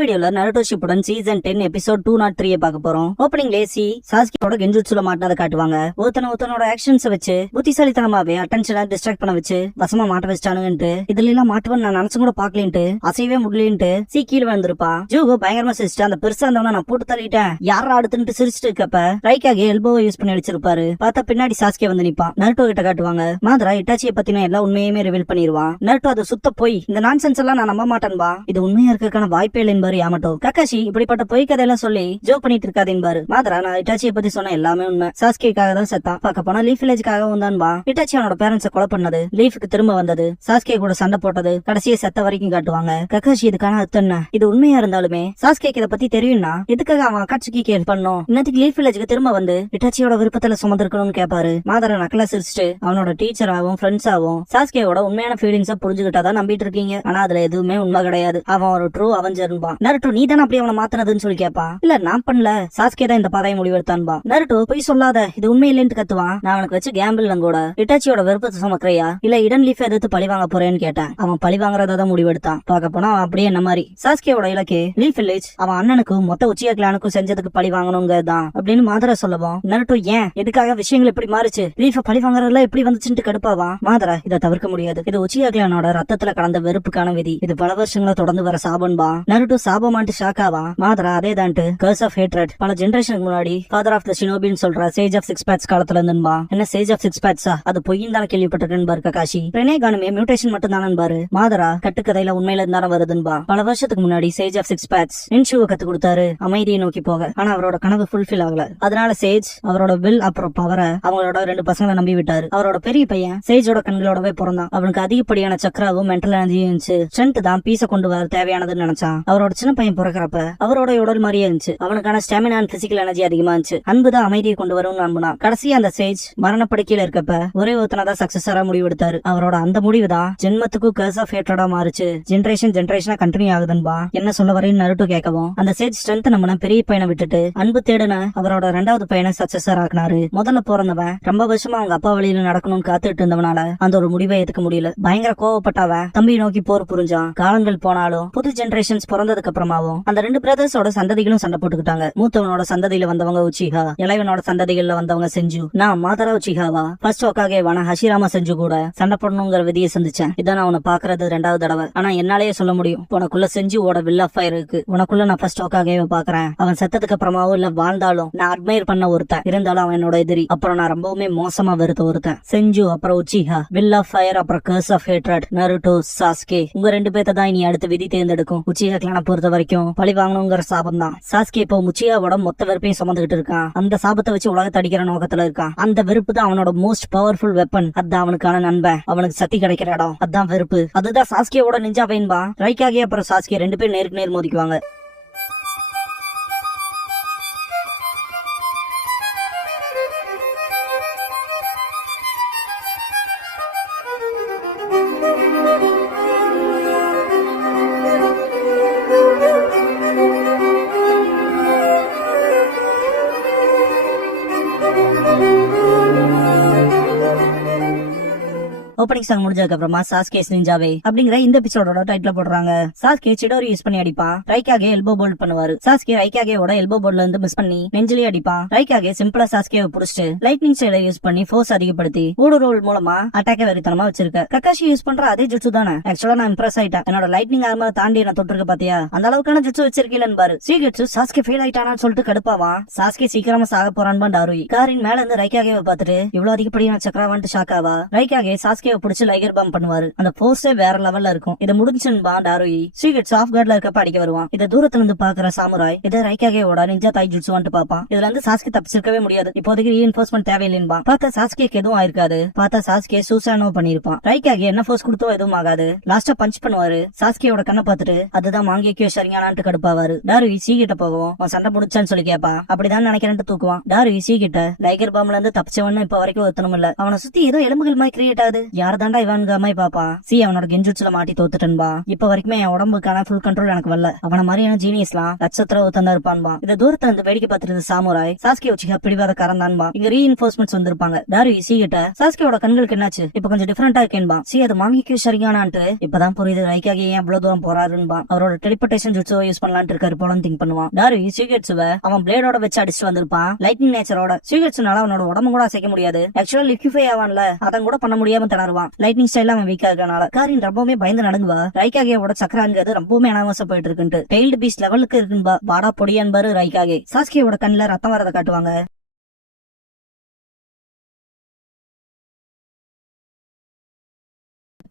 வீடியோல Naruto Shippuden season 10 episode 203 பார்க்க போறோம். ஓப்பனிங்ல சாஸ்கேயோட கென்ஜுட்சுல மாட்டாத காட்டுவாங்க. ஒருத்தனோட ஆக்ஷன்ஸ் வச்சு புத்திசாலித்தனமாவே அட்டென்ஷனை டிஸ்ட்ராக்ட் பண்ண வச்சு வசமா மாட்ட வச்சிட்டானுங்கன்ட்டு இதுல எல்லாம் மாட்டுவன் நான் நினைச்சு கூட பாக்கலன்ட்டு அசைவே முடியலன்ட்டு கீழே விழுந்திருப்பா. ஜூகோ பயங்கரமா சிரிச்சுட்டு அந்த பெருசா இருந்தவன நான் போட்டு தள்ளிட்டேன் யாரா அடுத்துட்டு சிரிச்சுட்டு இருக்கப்ப ரைக்காக எல்போவை யூஸ் பண்ணி அடிச்சிருப்பாரு. பார்த்தா பின்னாடி சாஸ்கே வந்து நிப்பான். நருட்டோ கிட்ட காட்டுவாங்க. மாதரா இட்டாச்சியை பத்தின எல்லா உண்மையுமே ரிவீல் பண்ணிடுவான். நருட்டோ அதை சுத்த போய் இந்த நான்சென்ஸ் எல்லாம் நான் நம்ப மாட்டேன்பா, இது உண்மையா இருக்கிறதுக்கான வாய்ப்பே இல்லைன்பாரு யாமட்டோ. கக்காஷி இப்படிப்பட்ட பொய் கதையெல்லாம் சொல்லி ஜோக் பண்ணிட்டு இருக்காதுன்பாரு. மாதரா நான் இட்டாச்சியை பத்தி சொன்ன எல்லாமே உண்மை, சாஸ்கேக்காக தான் செத்தான், பார்க்க போனா லீஃப் வில்லேஜ்க்காக வந்தான்பா. இட்டாச்சி அவனோட பேரண்ட்ஸை கொலை பண்ணது, லீஃபுக்கு திரும்ப வந்தது, சாஸ்கே கூட சண்டை போட்டது, கடைசியை செத்த வரைக்கும் காட்டுவாங்க. கக்காஷி இதுக்கான அர்த்தம் என்ன? இது உண்மையா இருந்தாலுமே சாஸ்கேக்கு இதை பத்தி தெரியும்னா எதுக்காக அவன் அக்காட்சிக்கு கேர் பண்ணும்? இன்னத்துக்கு லீஃப் வில்லேஜ்க்கு திரும்ப வந்து இட்டாச்சியோட விருப்பத்துல சுமந்திருக்கணும்னு கேட்பாரு. மாதரா நக்கலா சிரிச்சுட்டு அவனோட டீச்சராகவும் ஃப்ரெண்ட்ஸாவும் சாஸ்கேவோட உண்மையான ஃபீலிங்ஸை புரிஞ்சுக்கிட்டாதான் நம்பிட்டு இருக்கீங்க, ஆனா அதுல எதுவுமே உண்மை கிடையாது, அவன் ஒரு ட்ரூ அவெஞ்சர்பா. நருட்டோ நீ தானே அப்படி அவனை மாத்தினதுன்னு சொல்லி கேப்பா. இல்ல நான் பண்ணல, சாஸ்கே தான் இந்த பாதையை முடிவெடுத்தான்பா. நருட்டோ போய் சொல்லாத, இது உண்மை இல்லைன்னு கத்துவான். நான் அவனுக்கு வச்சு கேம்பிள் கூட இட்டாச்சியோட விருப்பத்தை சுமக்கிறையா இல்ல இடன் லீஃப் எதிர்த்து பழி வாங்க போறேன்னு கேட்டேன். அவன் பழி வாங்குறதான் முடிவெடுத்தான். பார்க்க போனா அவன் அப்படியே என்ன மாதிரி சாஸ்கேவோட இலக்கே லீஃப் வில்லேஜ் அவன் அண்ணனுக்கும் மொத்த உச்சியா கிளானுக்கும் செஞ்சதுக்கு பழி வாங்கணுங்கதான் அப்படின்னு மாதரா சொல்லவும் நருட்டோ ஏன் எதுக்காக விஷயங்கள் எப்படி மாறிச்சு, லீஃப பழி வாங்குறதுல எப்படி வந்துச்சுன்னு கடுப்பாவா. மாதரா இதை தவிர்க்க முடியாது, இது உச்சியா கிளானோட ரத்தத்துல கலந்த வெறுப்புக்கான விதி, இது பல வருஷங்களா தொடர்ந்து வர சாபன்பா. நருட்டோ சாபமான்ட்டு ஷாக்காவா. மாதரா அதே தான்ட்டு கர்ஸ் ஆஃப் ஹேட்ரட் பல ஜெனரேஷனுக்கு முன்னாடி ஃபாதர் ஆஃப் த ஷினோபின்னு சொல்ற சேஜ் ஆஃப் சிக்ஸ் பேட்ஸ் காலத்துல இருந்துன்பா. என்ன சேஜ் ஆஃப் சிக்ஸ் பேட்ஸா, அது பொய்யும் தானே கேள்விப்பட்டிருக்கேன் பாரு கக்காஷி. ரெனேகானுமே மியூட்டேஷன் மட்டும் தானே பாரு. மாதரா கட்டுக்கதையில உண்மையில இருந்தாலும் வருதுன்பா. பல வருஷத்துக்கு முன்னாடி சேஜ் ஆஃப் சிக்ஸ் பேட்ஸ் நின்ஷுவை கத்து கொடுத்தாரு அமைதியை நோக்கி போக, ஆனா அவரோட கனவு ஃபுல்ஃபில் ஆகல. அதனால சேஜ் அவரோட வில் அப்புறம் பவரை அவங்களோட 2 பசங்களை நம்பி விட்டாரு. அவரோட பெரிய பையன் சேஜோட கண்களோடவே பிறந்தான். அவனுக்கு அதிகப்படியான சக்கராவும் மென்டல் எனர்ஜியும் இருந்துச்சு. ஸ்ட்ரென்த் தான் பீஸ கொண்டு வர தேவையானதுன்னு நினைச்சான். அவரோட சின்ன பையன் பிறக்கிறப்ப அவரோட உடல் மாதிரியே இருந்துச்சு. அவனுக்கான ஸ்டாமினா அண்ட் பிசிக்கல் எனர்ஜி அதிகமா இருந்துச்சு. அன்புதான் அமைதியை கொண்டு வரும்னு நம்பினான். கடைசி அந்த சேஜ் மரணப்படுக்கையில இருக்கப்ப ஒரே ஒருத்தனதான் சக்சஸரா முடிவெடுத்தாரு. அவரோட அந்த முடிவு தான் ஜென்மத்துக்கும் கர்ஸ் ஆஃப் ஹேட்ரடா மாறுச்சு. ஜெனரேஷனா கண்டினியூ ஆகுதுன்பா. என்ன சொல்ல வரேன்னு நருட்டோ கேட்கவும் அந்த சேஜ் ஸ்ட்ரென்த் நம்ம பெரிய பையனை விட்டுட்டு அன்பு தேடுன அவரோட 2வது பையனை சக்சஸர் ஆக்குனாரு. முதல்ல பிறந்தவன் ரொம்ப வருஷமா அவங்க அப்பா வழியில நடக்கணும்னு காத்துட்டு இருந்தவனால அந்த ஒரு முடிவை ஏத்துக்க முடியல. பயங்கர கோவப்பட்டவன் தம்பி நோக்கி போர் புரிஞ்சான். காலங்கள் போனாலும் புது ஜெனரேஷன்ஸ் பிறந்ததுக்கு அப்புறமாவும் அந்த 2 பிரதர்ஸோட சந்ததிகளும் சண்டை போட்டுக்கிட்டாங்க. மூத்தவனோட சந்ததியில வந்தவங்க உச்சிஹா, இளைவனோட சந்ததிகள்ல வந்தவங்க செஞ்சு. நான் மாதரா உச்சிஹாவா ஃபர்ஸ்ட் ஒக்காகேவான ஹஷிராமா செஞ்சு கூட சண்டை போடணுங்கிற விதியை சந்திச்சேன். இதான் நான் உன்னை பாக்குறது 2வது தடவை. ஆனா என்னாலேயே சொல்ல முடியும் உனக்குள்ள செஞ்சுவோட வில் ஆஃப் ஃபயர் இருக்கு. உனக்குள்ள நான் ஃபர்ஸ்ட் ஒக்காகேவை பாக்குறேன். அவன் செத்ததுக்கு அப்புறமாவும் இல்ல வாழ்ந்தாலும் நான் அட்மையர் பண்ண ஒருத்தன், இருந்தாலும் அவன் என்னோட எதிரி. அப்புறம் நான் ரொம்பவுமே மோசமா வெறுத்த ஒருத்தன். செஞ்சு அப்புறம் உச்சிஹா, வில் ஆஃப் ஃபயர் அப்புறம் curse of hatred, Naruto Sasuke. உங்க 2 பேர்த்த தான் இனி அடுத்த விதி தேர்ந்தெடுக்கும். உச்சிஹா கிளான பொறுத்த வரைக்கும் பழி வாங்கணுங்கிற சாபம் தான். சாஸ்கே இப்போ உச்சிஹாவோட மொத்த வெறுப்பையும் சுமந்துகிட்டு இருக்கான். அந்த சாபத்தை வச்சு உலகத்தை அடிக்கிற நோக்கத்துல இருக்கான். அந்த வெறுப்பு தான் அவனோட மோஸ்ட் பவர்ஃபுல் வெப்பன். அதான் அவனுக்கான நண்பன். அவனுக்கு சக்தி கிடைக்கிற இடம் அதான் வெறுப்பு. அதுதான் சாஸ்கேவோட நிஞ்சா பையன்பா. ரைக்காகே அப்புறம் சாஸ்கே 2 பேரும் நேருக்கு நேர் மோதிக்குவாங்க. ஓப்பனிங் சாங் முடிஞ்சதுக்கு அப்புறமா சாஸ்கே நிஞ்சாவே அப்படிங்கிற இந்த எபிசோடோட டைட்டில் போடுறாங்க. சாஸ்கே சிடோரி யூஸ் பண்ணி அடிப்பான். ரைக்காகே எல்போ போல்ட் பண்ணுவாரு. சாஸ்கே ரைக்காகேவோட எல்போ போல்ட்ல இருந்து மிஸ் பண்ணி நெஞ்சிலே அடிப்பான். ரைக்காகே சிம்பிளா சாஸ்கேவை புடிச்சிட்டு லைட்னிங் ஸ்டைலை யூஸ் பண்ணி ஃபோர்ஸ் அதிகப்படுத்தி ஊடு ரோல் மூலமா அட்டாக்க வெறித்தனமா வச்சிருக்க. கக்காஷி யூஸ் பண்ற அதே ஜுட்சு தானே. ஆக்சுவலா நான் இம்ப்ரெஸ் ஆயிட்டேன். என்னோட லைட்னிங் ஆர்மர் தாண்டி என்ன தொட்டிருக்க பாத்தியா, அந்த அளவுக்கான ஜுட்சு வச்சிருக்கீங்கன்னு பாரு. சீக்கிரம் சாஸ்கே ஃபெயில் ஆயிட்டானான்னு சொல்லிட்டு கடுப்பாவான். சாஸ்கே சீக்கிரமா சாக போறான்னு டாருயி காரின் மேல இருந்து ரைக்காகேவை பார்த்துட்டு இவ்வளவு அதிகப்படியான சக்கராவான்ட்டு ஷாக்காவா. ரைக்காகே சாஸ்கே பிடிச்சு லைகர் பாம் பண்ணுவாரு. அந்த போர்ஸே வேற லெவல்ல இருக்கும். இத முடிஞ்சுன்பா டாருயி சீக்ரெட் ஆஃப் கார்ட்ல இருக்கப்ப அடிக்க வருவான். இத தூரத்துல இருந்து பாக்குற சாமுராய் இத ரைக்காகேவோட நிஞ்சா தைஜுட்சுவான்ட்டு பாப்பான். இதுல இருந்து சாஸ்கே தப்பிச்சிருக்கவே முடியாது. இப்போதைக்கு ரீஎன்ஃபோர்ஸ்மென்ட் தேவையில்லைன்பா. பார்த்தா சாஸ்கேக்கு எதுவும் ஆயிருக்காது. பார்த்தா சாஸ்கே சூசானோ பண்ணிருப்பான். ரைக்காகே என்ன ஃபோர்ஸ் கொடுத்தோ எதுவும் ஆகாது. லாஸ்டா பஞ்ச் பண்ணுவாரு. சாஸ்கேயோட கண்ணை பார்த்துட்டு அதுதான் மாங்கேக்கியோ சரியானான்ட்டு கடுப்பாவாரு. டாருயி சீக்கிட்ட போகும். அவன் சண்டை முடிச்சான்னு சொல்லி கேப்பான். அப்படிதான் நினைக்கிறேன்ட்டு தூக்குவான். டாருயி சீக்கிட்ட லைகர் பாம்ல இருந்து தப்பிச்சவன்னு இப்ப வரைக்கும் ஒருத்தனும் இல்ல. அவனை சுத்தி ஏதோ எலும்புகள் மாதிரி கிரியேட் ஆகுது. யார் தாண்டா இவனுங்க மாதிரி பாப்பான். சி அவனோட கெஞ்சுச்சுல மாட்டி தோத்துட்டன்பா. இப்ப வரைக்குமே என் உடம்புக்கான ஃபுல் கண்ட்ரோல் எனக்கு வரல. அவன மாதிரியான ஜீனியஸ்லாம் லட்சத்துல ஒருத்தன் தான் இருப்பான்பா. இத தூரத்துல இருந்து வேடிக்கை பார்த்துட்டு இருந்த சாமுராய் சாஸ்கே உச்சிகா பிடிவாத காரந்தான்பா. இங்க ரீஇன்ஃபோர்ஸ்மெண்ட்ஸ் வந்திருப்பாங்க. டாரி சி கிட்ட சாஸ்கேயோட கண்களுக்கு என்னாச்சு, இப்ப கொஞ்சம் டிஃபரெண்டா இருக்கேன்பா. சி அது மாங்கிக்கு சரியானான்ட்டு இப்பதான் புரியுது ரைக்காக ஏன் அவ்வளவு தூரம் போறாருன்பா. அவரோட டெலிபோர்டேஷன் ஜுட்ஸோ யூஸ் பண்ணலாம்னு இருக்காரு போலன்னு திங்க் பண்ணுவான். டாரி சீகெட்ஸுவ அவன் பிளேடோட வச்சு அடிச்சுட்டு வந்திருப்பான். லைட்னிங் நேச்சரோட சீகெட்ஸ்னால அவனோட உடம்பு கூட அசைக்க முடியாது. ஆக்சுவலா லிக்விஃபை ஆவான்ல அதான் கூட பண்ண முடியாம திணறுவான். லைட்னிங் ஸ்டைல அவன் வீக்கா இருக்கனால காரின் ரொம்பவுமே பயந்து நடுங்குவா. ரைக்காகேயோட சக்கராங்கிறது ரொம்பவுமே அனாவசம் போயிட்டு இருக்குன்ட்டு டெய்ல்டு பீஸ் லெவலுக்கு இருக்குன்பா. பாடா பொடியான்பாரு ரைக்காகே. சாஸ்கேயோட கண்ணுல ரத்தம் வரத காட்டுவாங்க.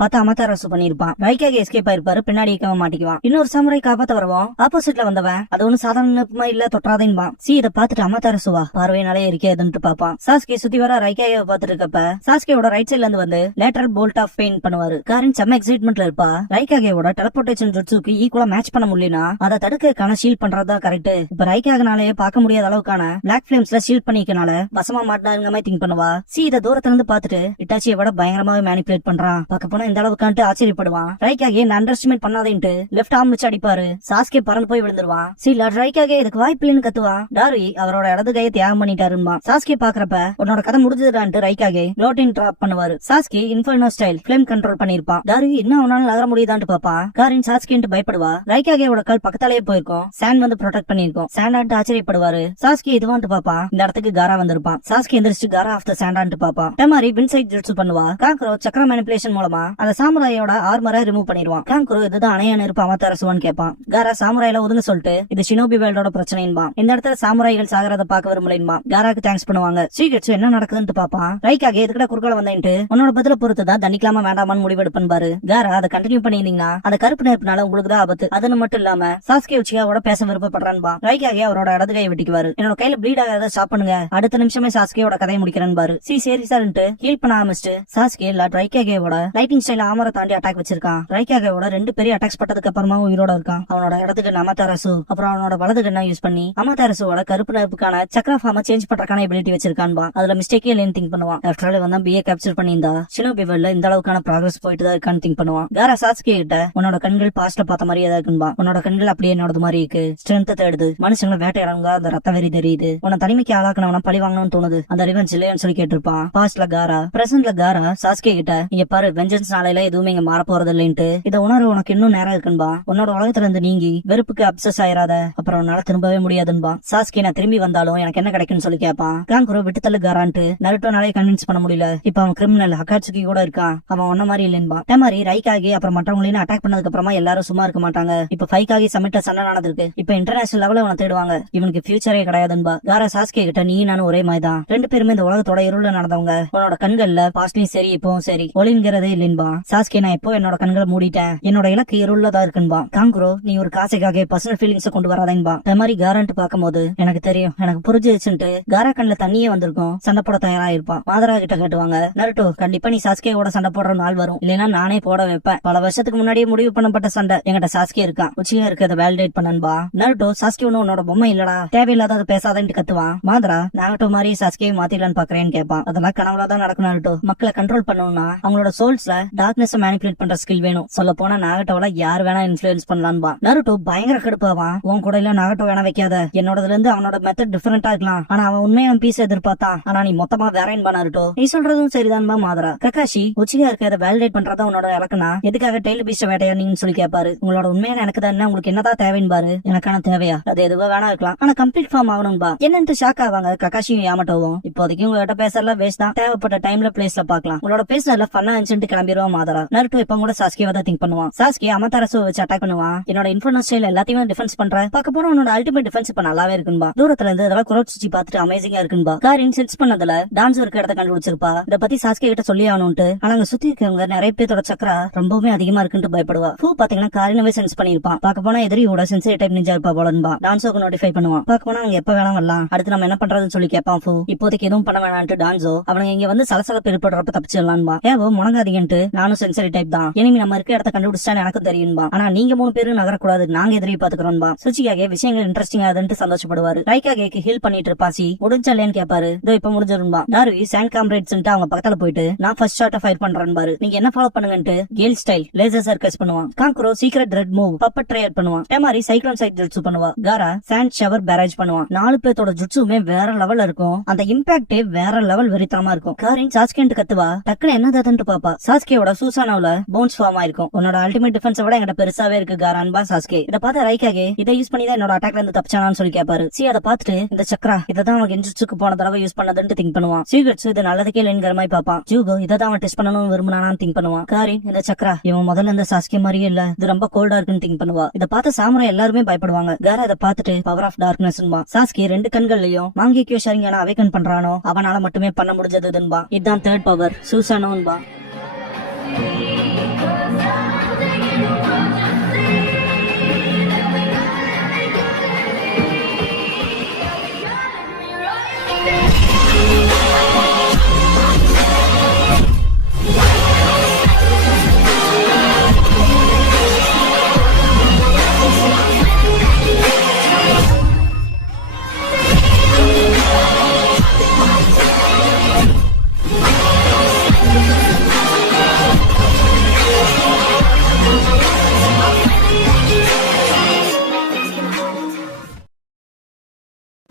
பார்த்தா அமதாரசு பண்ணிருப்பான். ரைக்காக எஸ்கேப் ஆயிருப்பாரு. பின்னாடி இருக்கவன் மாட்டிக்குவான். இன்னொரு சாமுரை காப்பாத்த வருவான். ஆப்போசிட்ல வந்தவன் அது ஒண்ணு சாதாரணமா இல்ல தொட்டாதேன்பா. சி இதை பாத்துட்டு அமதாரசுவா பார்வையினாலே இருக்கேதுன்னு பாப்பான். சாஸ்கே சுத்தி வர ரைக்காக பாத்துட்டு இருக்கப்ப சாஸ்கேயோட ரைட் சைட்ல இருந்து வந்து லேட்டரல் போல்ட் ஆஃப் பெயின் பண்ணுவாரு. காரின் செம்ம எக்ஸைட்மெண்ட்ல இருப்பா. ரைக்காகோட டெலிபோர்டேஷன் ஜுட்ஸுக்கு ஈக்குவலா மேட்ச் பண்ண முடியலனா அதை தடுக்கிறதுக்கான ஷீல்ட் பண்றதா கரெக்ட். இப்ப ரைக்காகனாலே பார்க்க முடியாத அளவுக்கான பிளாக் பிளேம்ஸ்ல ஷீல்ட் பண்ணிக்கனால வசமா மாட்டாருங்க மாதிரி திங்க் பண்ணுவா. சி இதை தூரத்துல இருந்து பாத்துட்டு இட்டாச்சியை விட பயங்கரமாவே மேனிபுலேட் பண்றான். பார்க்க போனா இந்த அளவுக்கு ஆச்சரியப்படுவான். ரைக்காகே அண்டர்ஸ்டிமேட் பண்ணாதேன்ட்டு லெஃப்ட் ஆர்ம் வச்சு அடிப்பாரு. சாஸ்கே பறந்து போய் விழுந்துருவான். சீல ரைக்காகே இதுக்கு வாய்ப்பு இல்லைன்னு கத்துவான். டாரி அவரோட இடது கையை தியாகம் பண்ணிட்டாருமா. சாஸ்கே பாக்குறப்ப உன்னோட கதை முடிஞ்சதுடான்ட்டு ரைக்காகே ரோட்டின் டிராப் பண்ணுவாரு. Sasuke Inferno style flame control பண்ணிருப்பான். டாரி இன்னும் அவனால நகர முடியுதான்ட்டு பாப்பான். காரின் சாஸ்கேன்ட்டு பயப்படுவா. ரைக்காகேயோட கால் பக்கத்தாலேயே போயிருக்கும். சாண்ட் வந்து ப்ரொடெக்ட் பண்ணிருக்கும். சாண்டான்ட்டு ஆச்சரியப்படுவாரு. சாஸ்கே இதுவான்ட்டு பாப்பான். இந்த இடத்துக்கு காரா வந்திருப்பான். சாஸ்கே எந்திரிச்சு காரா ஆஃப் த சாண்டான்ட்டு பாப்பான். டமாரி வின்சைட் ஜுட்ஸு பண்ணுவா. காக்ரோ சக்கர மேனிபுலேஷன் மூலமா அந்த சாமுராயோட ஆர்மரை ரிமூவ் பண்ணிடுவான். காங்க்ரோ இதுதான் அணையா நெருப்பு அமதாரசுவான்னு கேட்பான். காரா சாமுராயில ஒதுங்க சொல்லிட்டு இது ஷினோபி வேல்டோட பிரச்சனைன்பா. இந்த இடத்துல சாமுராய்கள் சாகரத பாக்க விரும்பலைன்பா. காராக்கு தேங்க்ஸ் பண்ணுவாங்க. சீக்கிரச்சு என்ன நடக்குதுன்னு பாப்பான். ரைக்காக எதுக்கிட்ட குறுக்கால வந்தேன்ட்டு உன்னோட பதில பொறுத்துதான் தண்டிக்கலாமா வேண்டாமான்னு முடிவெடுப்பன் பாரு. காரா அதை கண்டினியூ பண்ணிருந்தீங்கன்னா அந்த கருப்பு நெருப்புனால உங்களுக்கு தான் ஆபத்து. அதுன்னு மட்டும் இல்லாம சாஸ்கே உச்சிகாவோட பேச விருப்பப்படுறான்பா. ரைக்காக அவரோட இடது கையை வெட்டிக்குவாரு. என்னோட கையில ப்ளீட் ஆகாத ஸ்டாப் பண்ணுங்க, அடுத்த நிமிஷமே சாஸ்கேயோட கதையை முடிக்கிறேன் பாரு. சரி சார்ன்ட்டு ஹீல் பண்ண ஆரம்பிச்சுட்டு சாஸ்கே ரைக்காகோட லைட்டிங் ஸ்டைல ஆமரை தாண்டி அட்டாக் வச்சிருக்கான். ரைக்காகோட 2 பெரிய அட்டாக்ஸ் பட்டதுக்கு அப்புறமா உயிரோட இருக்கான். அவனோட இடத்துக்கு அமதாரசு அப்புறம் அவனோட வலது கண்ணா யூஸ் பண்ணி அமதாரசுவோட கருப்பு நெருப்புக்கான சக்கர ஃபார்ம சேஞ்ச் பண்றக்கான எபிலிட்டி வச்சிருக்கான்பா. அதுல மிஸ்டேக்கே இல்லைன்னு திங்க் பண்ணுவான். ஆஃப்டர் ஆல் வந்து பிஏ கேப்சர் பண்ணியிருந்தா ஷினோபி வேல்ட்ல இந்த அளவுக்கான ப்ராக்ரஸ் போயிட்டு தான் இருக்கான்னு திங்க் பண்ணுவான். காரா சாஸ்கே கிட்ட உன்னோட கண்கள் பாஸ்ட்ல பார்த்த மாதிரியே தான் இருக்குன்பா. உன்னோட கண்கள் அப்படியே என்னோட மாதிரி இருக்கு. ஸ்ட்ரென்த் தேடுது. மனுஷங்களை வேட்டையாடுங்க. அந்த ரத்த வெறி தெரியுது. உன்னை தனிமைக்கு ஆளாக்கணவன பழி வாங்கணும்னு தோணுது. அந்த ரிவெஞ்ச் இல்லைன்னு சொல்லி கேட்டிருப்பான். பாஸ்ட்ல காரா பிரசன்ட்ல காரா சாஸ்கே கிட்ட இங்க பாரு வெஞ்சன்ஸ் நாளையில எதுவுமே இங்க மாற போறது இல்லைன்ட்டு இதை உணர்வு உனக்கு இன்னும் நேரம் இருக்குன்பா. உன்னோட உலகத்துல இருந்து நீங்கி வெறுப்புக்கு அப்சஸ் ஆயிராத, அப்புறம் உன்னால திரும்பவே முடியாதுன்பா. சாஸ்கே நான் திரும்பி வந்தாலும் எனக்கு என்ன கிடைக்கும்னு சொல்லி கேட்பான். காங்குரோ விட்டு தள்ளு காரான்ட்டு நருட்டோனாலே கன்வின்ஸ் பண்ண முடியல. இப்ப அவன் கிரிமினல் அகாட்சுகி கூட இருக்கான். அவன் ஒன்ன மாதிரி இல்லைன்பா. அதே மாதிரி ரைக்காகி அப்புறம் மற்றவங்களையும் அட்டாக் பண்ணதுக்கு அப்புறமா எல்லாரும் சும்மா இருக்க மாட்டாங்க. இப்ப ஃபைக்காகி சமிட்ட சண்டை நடந்திருக்கு. இப்ப இன்டர்நேஷனல் லெவல்ல அவனை தேடுவாங்க. இவனுக்கு ஃபியூச்சரே கிடையாதுன்பா. காரா சாஸ்கே கிட்ட நீ நானும் ஒரே மாதிரி தான். 2 பேருமே இந்த உலகத்தோட இருள நடந்தவங்க. உன்னோட கண்கள்ல பாஸ்ட்லயும் சரி இப்பவும் சரி ஒளிங்கிறதே இல்லைன்பா. சாஸ்கே நான் இப்போ என்னோட கண்களை மூடிட்டேன். என்னோட இலக்கு இருளதா இருக்குன்பா. காங்குரோ நீ ஒரு காசைக்காக பர்சனல் ஃபீலிங்ஸ் கொண்டு வராதேன்பா. இந்த மாதிரி காரான்ட்டு பாக்கும்போது எனக்கு தெரியும், எனக்கு புரிஞ்சிருச்சுன்ட்டு காரா கண்ணுல தண்ணியே வந்திருக்கும். சண்டை போட தயாரா இருப்பான். மாதரா கிட்ட கேட்டுவாங்க. நருட்டோ கண்டிப்பா நீ சாஸ்கேவோட சண்டை போடுற நாள் வரும், இல்லைன்னா நானே போட வைப்பேன். பல வருஷத்துக்கு முன்னாடியே முடிவு பண்ணப்பட்ட சண்டை என்கிட்ட சாஸ்கே இருக்கான். உச்சியா இருக்கிறத வேலிடேட் பண்ணன்பா. நருட்டோ சாஸ்கே ஒன்னும் உன்னோட பொம்மை இல்லடா, தேவையில்லாத பேசாதன்ட்டு கத்துவான். மாதரா நாகட்டோ மாதிரி சாஸ்கே மாத்திடலான்னு பாக்குறேன்னு கேட்பான். அதெல்லாம் கனவுலதான் நடக்கும் நருட்டோ. மக்களை கண்ட்ரோல் பண்ணணும்னா அவங்களோட சோல்ஸ்ல டார்க்னஸ் மேனிபுலேட் பண்ற ஸ்கில் வேணும். சொல்ல போனா நாகட்டோல யார் வேணா இன்ஃபுளுன்ஸ் பண்ணலான்பா. நருட்டோ பயங்கர கடுப்பாவான். உன் கூட இல்ல நாகட்டோ வேணா வைக்காத, என்னோடதுல இருந்து அவனோட மெத்தட் டிஃபரெண்டா இருக்கலாம், ஆனா அவன் உண்மையான பீஸ் எதிர்பார்த்தான். ஆனா நீ மொத்தமா வேறேன்பா நருட்டோ. நீ சொல்றதும் சரிதான்பா மாதரா. கக்காஷி உச்சியா இருக்கிறத வேலிடேட் பண்றதா உன்னோட இலக்குனா எதுக்காக டெய்ல் பீஸ்ட வேட்டையாடுனீங்கன்னு சொல்லி கேட்பாரு. உங்களோட உண்மையான எனக்கு தான் என்ன, உங்களுக்கு என்னதான் தேவைன்னு பாரு. எனக்கான தேவையா அது எதுவோ வேணா இருக்கலாம், ஆனா கம்ப்ளீட் ஃபார்ம் ஆகணும்பா. என்னன்ட்டு ஷாக் ஆவாங்க கக்காஷியும் யாமட்டோவும். இப்போதைக்கு உங்ககிட்ட பேசல வேஸ்ட் தான். தேவைப்பட்ட டைம்ல பிளேஸ்ல பாக்கலாம். உங்களோட பேசுறதுல ஃபன்னா இருந்துச்சு கிளம்பிடுவான் மாதரா. நருட்டோ இப்ப கூட சாஸ்கேவா தான் திங்க் பண்ணுவான். சாஸ்கே அமதாரசு வச்சு அட்டாக் பண்ணுவான். என்னோட இன்ஃபர்னோ ஸ்டைல் எல்லாத்தையுமே டிஃபென்ஸ் பண்ற பாக்க போனா உன்னோட அல்டிமேட் டிஃபென்ஸ் இப்ப நல்லாவே இருக்குன்பா. தூரத்துல இருந்து அதெல்லாம் குரோட்சி பார்த்துட்டு அமேசிங்கா இருக்குன்பா. காரின் சென்ஸ் பண்ணதுல டான்ஸ் இருக்க இடத்த கண்டுபிடிச்சிருப்பா. இத பத்தி சாஸ்கே கிட்ட சொல்லி ஆகணும்ட்டு. ஆனா அங்க சுத்தி இருக்கவங்க நிறைய பேரோட சக்கரா ரொம்பவே அதிகமா இருக்குன்னு பயப்படுவா. பூ பாத்தீங்கன்னா காரினவே சென்ஸ் பண்ணிருப்பான். பாக்க போனா எதிரியோட சென்சிட்டிவ் டைப் நிஞ்சா இருப்பா போலன்பா. டான்ஸோக்கு நோட்டிஃபை பண்ணுவான். பாக்க போனா அவங்க எப்ப வேணா வரலாம், அடுத்து நம்ம என்ன பண்றதுன்னு சொல்லி கேட்பான். பூ இப்போதைக்கு எதுவும் பண்ண வேணான்ட்டு டான்ஸோ அவனுங்க இங்க வந்து சலசலப்பு ஏற்படுறப்ப தப்பிச்சிடலான்பா. ஏவோ முணங்காதீங்கன்ட்டு நானும் சென்சரி டைப் தான், இனிமே நம்ம இருக்க இடத்த கண்டுபிடிச்சா எனக்கு தெரியும்பா, ஆனா நீங்க 3 பேரும் நகரக்கூடாது, நாங்க எதிரி பாத்துக்கிறோம்பா. சுச்சிகாகே விஷயங்கள் இன்ட்ரெஸ்டிங் ஆகுதுன்னு சந்தோஷப்படுவாரு. ரைக்காகேக்கு ஹீல் பண்ணிட்டு இருப்பா. சி முடிஞ்சா இல்லையான்னு கேட்பாரு. இதோ இப்ப முடிஞ்சிரும்பா. டார்வி சாண்ட் காம்ரேட்ஸ் அவங்க பக்கத்துல போயிட்டு நான் ஃபர்ஸ்ட் ஷாட்டை ஃபயர் பண்றேன் பாரு, நீங்க என்ன ஃபாலோ பண்ணுங்கன்ட்டு கேல் ஸ்டைல் லேசர் சர்க்கஸ் பண்ணுவான். Kankuro secret red move puppet ட்ரையர் பண்ணுவான். டெமாரி சைக்ளோன் சைட் ஜுட்சு பண்ணுவா. காரா சாண்ட் ஷவர் பேரேஜ் பண்ணுவான். 4 பேத்தோட ஜுட்சுமே வேற லெவல்ல இருக்கும். அந்த இம்பாக்டே வேற லெவல் வெறித்தனமா இருக்கும். காரின் சாஸ்கேன்ட்டு கத்துவா. டக்குனு என்னதாதுன்னு பாப்பா. சாஸ்கேவோட சூசானாவுல போன்ஸ் ஃபார்ம் ஆயிருக்கும். உன்னோட அல்டிமேட் டிஃபென்ஸ் விட என்கிட்ட பெருசாவே இருக்கு காரான்பா சாஸ்கே. இத பார்த்த ரைக்காகே இதை யூஸ் பண்ணி தான் என்னோட அட்டாக்ல இருந்து தப்பிச்சானான்னு சொல்லி கேட்பாரு. சி அதை பார்த்துட்டு இந்த சக்ரா இதான் அவன் கென்ஜுட்சுக்கு போன தடவை யூஸ் பண்ணதுன்னு திங்க் பண்ணுவான். சீகட்சு இது நல்லதுக்கே இல்லைங்கிற மாதிரி பாப்பான். ஜூகோ இதான் அவன் டெஸ்ட் பண்ணணும்னு விரும்பினான்னு திங்க் பண்ணுவான். காரின் இந்த சக்ரா இவன் முதல்ல இந்த சாஸ்கே மாதிரியே இல்ல, இது ரொம்ப கோல்டா இருக்குன்னு திங்க் பண்ணுவா. இதை பார்த்த சாமுரை எல்லாருமே பயப்படுவாங்க. காரா இதை பார்த்துட்டு பவர் ஆஃப் டார்க்னஸ் சாஸ்கே 2 கண்கள்லயும் மாங்கிக்யோ ஷரிங்கான அவேக்கன் பண்றானோ அவனால மட்டுமே பண்ண முடிஞ்சதுன்பா. இதுதான் 3rd பவர் சூசானோன்பா.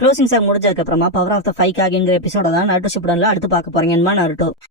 க்ளோசிங் சாங் முடிஞ்சதுக்கு அப்புறமா பவர் ஆஃப் த ஃபைவ் காகிங்கிற எபிசோட தான் நாருட்டோ ஷிப்புடன்ல அடுத்து பார்க்க போறீங்கன்னு நாருட்டோ.